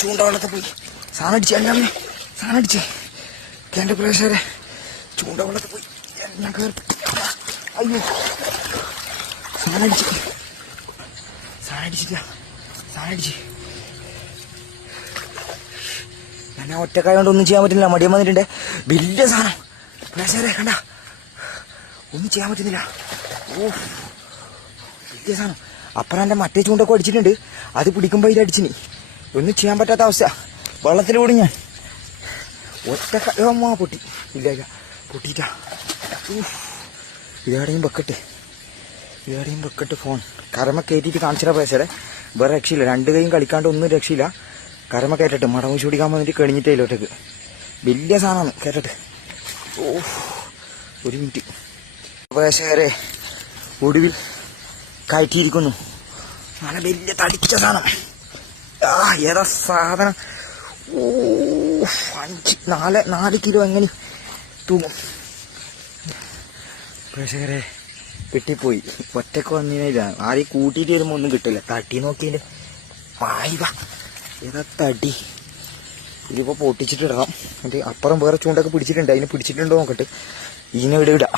ചൂണ്ടവെള്ളത്തിൽ പോയി സാധനം അടിച്ച് അല്ലാമേ സാധനം അടിച്ചേ എൻ്റെ പ്രേക്ഷകരെ ചൂണ്ടവെള്ളത്തിൽ പോയി ഞാൻ കയറി അയ്യോ സാധനം അടിച്ചില്ല ഞാൻ ഒറ്റക്കായോണ്ട് ഒന്നും ചെയ്യാൻ പറ്റുന്നില്ല. മടിയം വന്നിട്ടുണ്ട്. വലിയ സാധനം പ്രേക്ഷകരെ കണ്ട ഒന്നും ചെയ്യാൻ പറ്റുന്നില്ല. ഓ വലിയ സാധനം. അപ്പുറം എൻ്റെ മറ്റേ ചൂണ്ടൊക്കെ അടിച്ചിട്ടുണ്ട്. അത് പിടിക്കുമ്പോൾ ഇത് അടിച്ചിനി ഒന്നും ചെയ്യാൻ പറ്റാത്ത അവസ്ഥ. വെള്ളത്തിലൂടെ ഞാൻ ഒറ്റ പൊട്ടി ഇല്ല പൊട്ടിയിട്ടാ. ഇതേടെയും വെക്കട്ട് ഫോൺ കരമ കയറ്റിയിട്ട് കാണിച്ചിട്ട് പ്രേക്ഷകരെ വേറെ രക്ഷയില്ല. രണ്ട് കൈയും കളിക്കാണ്ട് ഒന്നും രക്ഷയില്ല. കരമ കയറ്റട്ടെ മടങ്ങ് ചൂടിക്കാൻ വന്നിട്ട് കണിഞ്ഞിട്ടേ ഇല്ലോട്ടേക്ക് വലിയ സാധനമാണ് കേട്ടിട്ട്. ഓ ഒരു മിനിറ്റ് പ്രേക്ഷകരെ ഒടുവിൽ കയറ്റിയിരിക്കുന്നു. നല്ല വലിയ തടിച്ച സാധനം. ഏതാ സാധനം? ഓ 4 കിലോ എങ്ങനെ തൂങ്ങും പ്രേക്ഷകരെ. കിട്ടിപ്പോയി. ഒറ്റക്ക് വന്നില്ല. ആരെയും കൂട്ടിയിട്ട് വരുമ്പോൾ ഒന്നും കിട്ടില്ല. തട്ടി നോക്കിയതിൻ്റെ വായിക ഏതാ തടി. ഇതിപ്പോൾ പൊട്ടിച്ചിട്ടിടണം. എന്നിട്ട് അപ്പുറം വേറെ ചൂണ്ടൊക്കെ പിടിച്ചിട്ടുണ്ട്. അതിന് പിടിച്ചിട്ടുണ്ടോ നോക്കട്ടെ. ഇതിനെ ഇവിടെ ഇടാം.